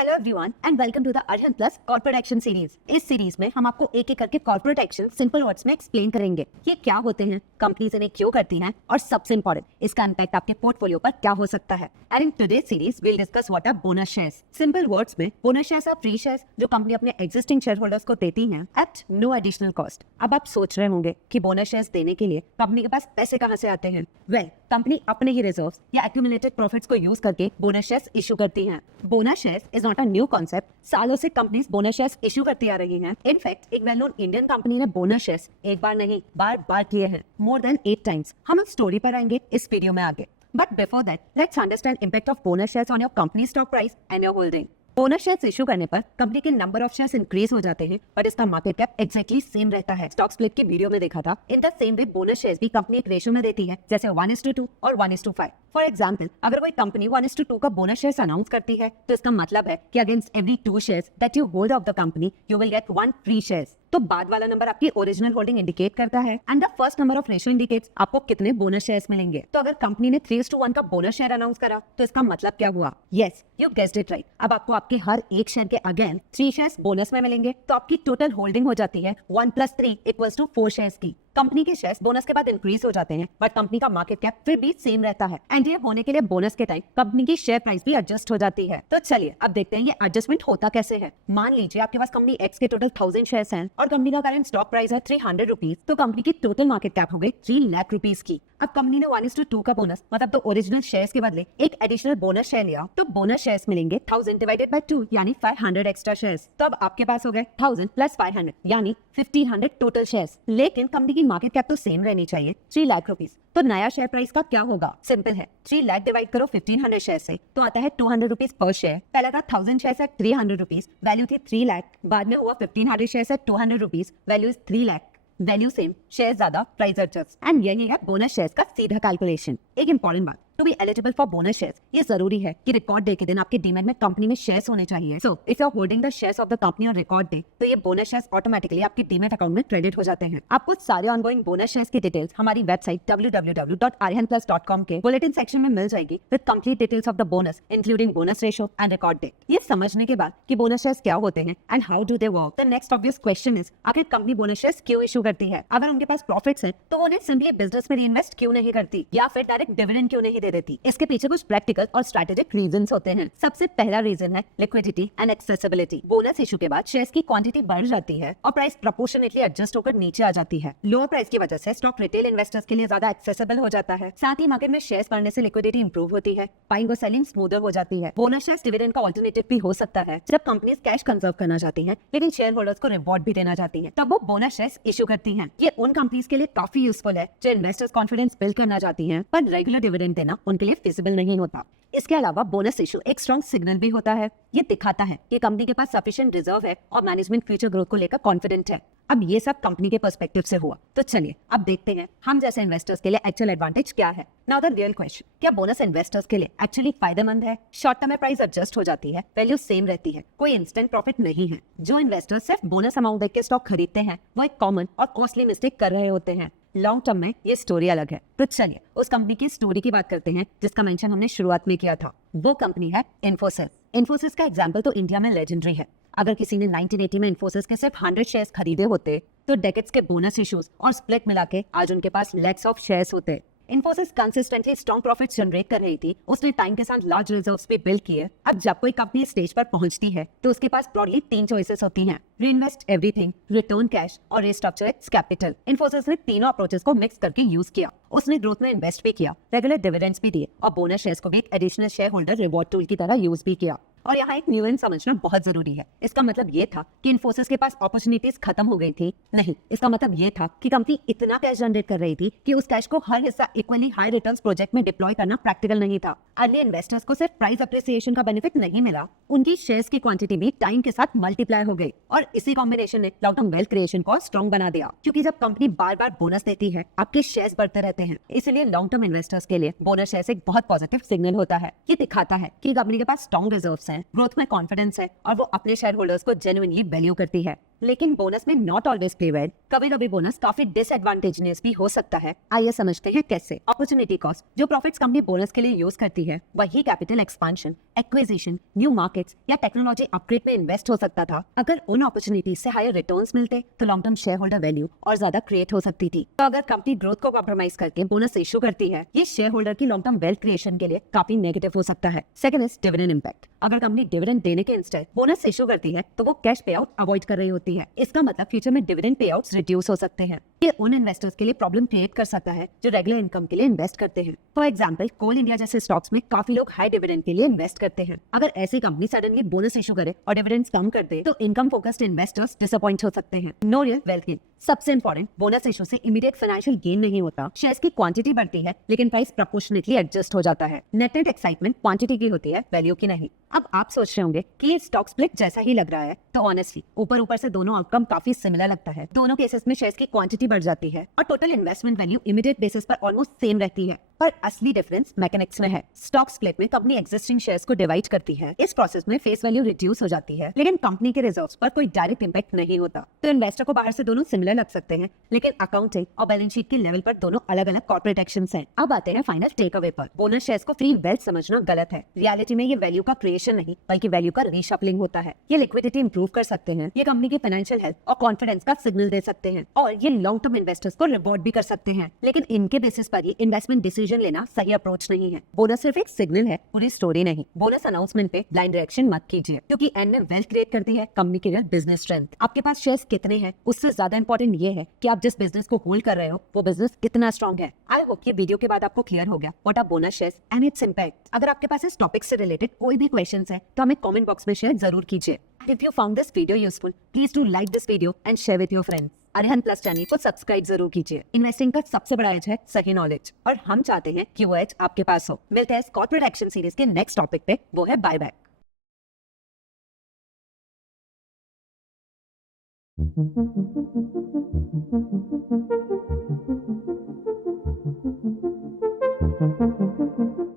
Hello everyone and welcome to the Arhan plus corporate action series. इस series में हम आपको एक एक करके कॉर्पोरेट एक्शन सिंपल वर्ड्स में एक्सप्लेन करेंगे। ये क्या होते हैं, कंपनीज इन्हें क्यों करती हैं और सबसे इंपॉर्टेंट इसका इम्पैक्ट आपके पोर्टफोलियो पर क्या हो सकता है। And in today's series we will discuss what are bonus shares. Simple words में bonus shares are free shares जो कंपनी अपने एग्जिस्टिंग शेयर होल्डर्स को देती है एट नो एडिशनल कॉस्ट। अब आप सोच रहे होंगे कि बोनस शेयर्स देने के लिए कंपनी के पास पैसे कहां से आते हैं। वेल, कंपनी अपने ही रिजर्व्स या एक्यूमुलेटेड प्रॉफिट्स को यूज करके बोनस शेयर्स इशू करती हैं। Bonus shares is not a new concept. सालों से कंपनीज बोनस शेयर्स इशू करती आ रही हैं। इनफैक्ट एक वेल नोन इंडियन कंपनी ने बोनस शेयर्स एक बार नहीं बार बार किए हैं, मोर देन 8 टाइम्स। हम उस स्टोरी पर आएंगे इस वीडियो में आगे। But before that let's understand impact of bonus shares on your company stock price and your holding. Bonus shares issue करने पर कंपनी के नंबर ऑफ शेयर्स इंक्रीज हो जाते हैं, बट इसका मार्केट कैप एक्जैक्टली सेम रहता है। स्टॉक स्प्लिट की वीडियो में देखा था। In the same way bonus shares भी कंपनी एक रेशियो में देती है, जैसे 1:2 और 1:5। फॉर एग्जाम्पल, अगर कोई कंपनी 1:2 का बोनस शेयर्स अनाउंस करती है तो इसका मतलब है कि against every 2 shares that you hold of the company you will get 1 free shares. तो बाद वाला नंबर आपकी ओरिजिनल होल्डिंग इंडिकेट करता है and the first number of ratio indicates आपको कितने बोनस शेयर्स मिलेंगे। तो अगर कंपनी ने 3:1 का बोनस शेयर अनाउंस करा तो इसका मतलब क्या हुआ? Yes, you guessed it right. अब आपको आपके हर एक शेयर के अगेन 3 शेयर्स बोनस में मिलेंगे, तो आपकी टोटल होल्डिंग हो जाती है 1 + 3 = 4 शेयर्स की। कंपनी के शेयर्स बोनस के बाद इंक्रीज हो जाते हैं, बट कंपनी का मार्केट कैप फिर भी सेम रहता है। एंड ये होने के लिए बोनस के टाइम कंपनी की शेयर प्राइस भी एडजस्ट हो जाती है। तो चलिए अब देखते हैं ये एडजस्टमेंट होता कैसे है। मान लीजिए आपके पास कंपनी एक्स के टोटल 1000 शेयर्स हैं और कंपनी का करंट स्टॉक प्राइस है 300 रुपीज, तो कंपनी की टोटल मार्केट कैप हो गई 3 लाख रुपीज की। अब कंपनी ने 1:2 का बोनस मतलब तो ओरिजिनल शेयर्स के बदले एक एडिशनल बोनस शेयर लिया, तो बोनस शेयर्स मिलेंगे 1000 डिवाइडेड बाय 2 यानी 500 एक्स्ट्रा शेयर्स। तो अब आपके पास हो गए 1000 + 500 यानी 1500 टोटल शेयर्स। लेकिन कंपनी की मार्केट कैप तो सेम रहनी चाहिए, 3 लाख रुपीज। तो नया शेयर प्राइस का क्या होगा? सिंपल है, 3 लाख डिवाइड करो 1500 शेयर से तो आता है 200 रुपीज पर शेयर। पहला था 1000 शेयर एट 300 रुपीज, वैल्यू थी 3 लाख। बाद में हुआ 1500 share eight 200 rupees, value is 3 lakh. Value same, share ज्यादा, प्राइस एडजस्ट। एंड यही है बोनस शेयर्स का सीधा कैलकुलेशन। एक इंपॉर्टेंट बात, to be eligible for bonus shares ये जरूरी है कि रिकॉर्ड डे के दिन आपके डीमैट में कंपनी में शेयर्स होने चाहिए। So if you are holding the shares of the company on record day, तो ये बोनस शेयर्स ऑटोमेटिकली आपके डीमैट अकाउंट में क्रेडिट हो जाते हैं। आपको सारे ऑनगोइंग बोनस शेयर्स की डिटेल्स हमारी वेबसाइट www.arhanplus.com के बुलेटिन सेक्शन में मिल जाएगी with complete details of the bonus including bonus ratio and record day. ये समझने के बाद कि बोनस शेयर्स क्या होते हैं and how do they work, the next obvious question is आखिर कंपनी बोनस शेयर्स क्यों इशू करती है? अगर उनके पास प्रॉफिट्स हैं तो वो उन्हें सिंपली बिजनेस में रीइन्वेस्ट क्यों नहीं करती या फिर डायरेक्ट डिविडेंड क्यों नहीं दे देती? इसके पीछे कुछ प्रैक्टिकल और स्ट्रेटेजिक रीजंस होते हैं। सबसे पहला रीजन है liquidity and accessibility. Bonus issue के बाद शेयर्स की क्वांटिटी बढ़ जाती है और प्राइस प्रोपोर्शनेटली एडजस्ट होकर नीचे आ जाती है। लोअर प्राइस की वजह से स्टॉक रिटेल इन्वेस्टर्स के लिए ज्यादा एक्सेसिबल हो जाता है। साथ ही मार्केट में शेयर्स बढ़ने से लिक्विडिटी इंप्रूव होती है, बाइंग और सेलिंग स्मूदर हो जाती है। बोनस शेयर्स डिविडेंड का अल्टरनेटिव भी हो सकता है जब कंपनीज कैश कंजर्व करना चाहती हैं लेकिन शेयर होल्डर्स को रिवॉर्ड भी देना चाहती हैं, तब वो बोनस शेयर्स इशू करती हैं। ये उन कंपनीज के लिए काफी यूजफुल है जो इन्वेस्टर्स कॉन्फिडेंस बिल्ड करना चाहती हैं, पर रेगुलर डिविडेंड देना उनके लिए फिजिबल नहीं होता। इसके अलावा बोनस इशू एक स्ट्रॉन्ग सिग्नल भी होता है। ये दिखाता है कि कंपनी के पास सफिशिएंट रिजर्व है और मैनेजमेंट फ्यूचर ग्रोथ को लेकर कॉन्फिडेंट है। अब ये सब कंपनी के पर्सपेक्टिव से हुआ, तो चलिए अब देखते हैं हम जैसे इन्वेस्टर्स के लिए एक्चुअल एडवांटेज क्या है। नाउ द रियल क्वेश्चन, क्या बोनस इन्वेस्टर्स के लिए एक्चुअली फायदेमंद है? शॉर्ट टर्म में प्राइस एडजस्ट हो जाती है, वैल्यू सेम रहती है, कोई इंस्टेंट प्रॉफिट नहीं है। जो इन्वेस्टर्स सिर्फ बोनस अमाउंट देख के स्टॉक खरीदते हैं वो एक कॉमन और कॉस्टली मिस्टेक कर रहे होते हैं। लॉन्ग टर्म में ये स्टोरी अलग है। तो चलिए उस कंपनी की स्टोरी की बात करते हैं जिसका मेंशन हमने शुरुआत में किया था। वो कंपनी है इन्फोसिस। इन्फोसिस का एग्जांपल तो इंडिया में लेजेंडरी है। अगर किसी ने 1980 में इन्फोसिस के सिर्फ 100 शेयर्स खरीदे होते तो डेकेड्स के बोनस इश्यूज और स्प्लिट मिला के आज उनके पास लैक्स ऑफ शेयर्स होते। Infosys consistently strong profits generate कर रही थी, उसने टाइम के साथ लार्ज रिजर्व्स भी बिल्ड किए। अब जब कोई कंपनी स्टेज पर पहुंचती है तो उसके पास ब्रॉडली 3 चॉइसेस होती हैं, रीइन्वेस्ट एवरीथिंग, रिटर्न कैश और रीस्ट्रक्चर इट्स कैपिटल। इन्फोसिस ने तीनों अप्रोचेस को मिक्स करके यूज किया। उसने ग्रोथ में इन्वेस्ट भी किया, रेगुलर डिविडेंड्स भी दिए और बोनस शेयर्स को भी एक additional share holder reward tool की तरह यूज भी किया। और यहाँ एक न्यूएंस समझना बहुत जरूरी है। इसका मतलब ये था कि इन्फोसिस के पास अपॉर्चुनिटीज खत्म हो गई थी? नहीं, इसका मतलब ये था कि कंपनी इतना कैश जनरेट कर रही थी कि उस कैश को हर हिस्सा इक्वली हाई रिटर्न्स प्रोजेक्ट में डिप्लॉय करना प्रैक्टिकल नहीं था। अर्ली इन्वेस्टर्स को सिर्फ प्राइस अप्रिसिएशन का बेनिफिट नहीं मिला, उनकी शेयर्स की क्वांटिटी भी टाइम के साथ मल्टीप्लाई हो गई और इसी कॉम्बिनेशन ने लॉन्ग टर्म वेल्थ क्रिएशन को स्ट्रॉन्ग बना दिया। क्योंकि जब कंपनी बार बार बोनस देती है आपके शेयर्स बढ़ते रहते हैं, इसलिए लॉन्ग टर्म इन्वेस्टर्स के लिए बोनस शेयर्स एक बहुत पॉजिटिव सिग्नल होता है। ये दिखाता है कि कंपनी के पास स्ट्रॉन्ग रिजर्व्स हैं, ग्रोथ में कॉन्फिडेंस है और वो अपने शेयर होल्डर्स को जेन्युइनली वैल्यू करती है। लेकिन बोनस में नॉट ऑलवेज प्ले वेल। कभी कभी बोनस काफी डिसएडवांटेजनेस भी हो सकता है। आइए समझते हैं कैसे। अपॉर्चुनिटी कॉस्ट, जो प्रॉफिट्स कंपनी बोनस के लिए यूज करती है, वही capital expansion, acquisition, new markets या टेक्नोलॉजी अपग्रेड में इन्वेस्ट हो सकता था। अगर उन अपॉर्चुनिटीज से हायर रिटर्न्स मिलते तो long term share holder value और ज्यादा क्रिएट हो सकती थी। तो अगर कंपनी ग्रोथ को कॉम्प्रोमाइज करके बोनस इशू करती है, ये शेयर होल्डर की लॉन्ग टर्म वेल्थ क्रिएशन के लिए काफी नेगेटिव हो सकता है। Second is dividend impact. अगर कंपनी डिविडेंड देने के इंस्टेड बोनस इशू करती है तो वो कैश पे आउट अवॉइड कर रही होती है। इसका मतलब फ्यूचर में डिविडेंड पे आउट्स रिड्यूस हो सकते हैं। ये उन इन्वेस्टर्स के लिए प्रॉब्लम क्रिएट कर सकता है जो रेगुलर इनकम के लिए इन्वेस्ट करते हैं। फॉर एग्जांपल, कोल इंडिया जैसे स्टॉक्स में काफी लोग हाई डिविडेंड के लिए इन्वेस्ट करते हैं। अगर ऐसी कंपनी सडनली बोनस इशू करे और डिविडेंड्स कम कर दे तो इनकम फोकस्ड इन्वेस्टर्स डिसअपॉइंट हो सकते हैं। No real wealth gain. सबसे इंपॉर्टेंट, बोनस इशू से इमीडिएट फाइनेंशियल गेन नहीं होता। शेयर्स की क्वांटिटी बढ़ती है लेकिन प्राइस प्रोपोर्शनेटली एडजस्ट हो जाता है। नेट एक्साइटमेंट क्वांटिटी की होती है, वैल्यू की नहीं। अब आप सोच रहे होंगे कि ये स्टॉक स्प्लिट जैसा ही लग रहा है, तो ऑनेस्टली ऊपर से दोनों आउटकम काफी सिमिलर लगता है। दोनों केसेस में शेयर्स की क्वांटिटी बढ़ जाती है और total investment value immediate basis पर ऑलमोस्ट सेम रहती है। पर असली डिफरेंस मैकेनिक्स में है। स्टॉक स्प्लिट में कंपनी एग्जिस्टिंग शेयर्स को डिवाइड करती है। इस प्रोसेस में फेस वैल्यू रिड्यूस हो जाती है लेकिन कंपनी के रिजर्व्स पर कोई डायरेक्ट इंपैक्ट नहीं होता। तो इन्वेस्टर को बाहर से दोनों सिमिलर लग सकते हैं लेकिन अकाउंटिंग और बैलेंस शीट के लेवल पर दोनों अलग अलग कॉर्पोरेट एक्शंस हैं। अब आते हैं फाइनल टेक अवे पर। बोनस शेयर्स को फ्री वेल्थ समझना गलत है। रियलिटी में ये वैल्यू का क्रिएशन नहीं बल्कि वैल्यू का रीशफलिंग होता है। ये लिक्विडिटी इंप्रूव कर सकते हैं, ये कंपनी की फाइनेंशियल हेल्थ और कॉन्फिडेंस का सिग्नल दे सकते हैं और ये लॉन्ग टर्म इन्वेस्टर्स को रिवॉर्ड भी कर सकते हैं। लेकिन इनके बेसिस पर ही इन्वेस्टमेंट डिसीजन लेना सही अप्रोच नहीं है। बोनस सिर्फ एक सिग्नल है, पूरी स्टोरी नहीं। बोनस अनाउंसमेंट पे ब्लाइंड रिएक्शन मत कीजिए क्योंकि एंड में वेल्थ क्रिएट करती है कंपनी की रियल बिजनेस स्ट्रेंथ। आपके पास शेयर्स कितने हैं उससे ज्यादा इंपॉर्टेंट ये है कि आप जिस बिजनेस को होल्ड कर रहे हो वो बिजनेस कितना स्ट्रॉन्ग है। आई होप ये वीडियो के बाद आपको क्लियर हो गया what are bonus shares and its impact. अगर आपके पास इस टॉपिक से रिलेटेड कोई भी क्वेश्चंस है तो हमें कमेंट बॉक्स में शेयर जरूर कीजिए। If you found this video useful, please do like this video and share with your friends. Arihant plus channel को सब्सक्राइब जरूर कीजिए। इन्वेस्टिंग का सबसे बड़ा एज है सही नॉलेज और हम चाहते हैं कि वो एज आपके पास हो। मिलते हैं कॉर्पोरेट एक्शन सीरीज के नेक्स्ट टॉपिक पे, वो है बायबैक। Thank you.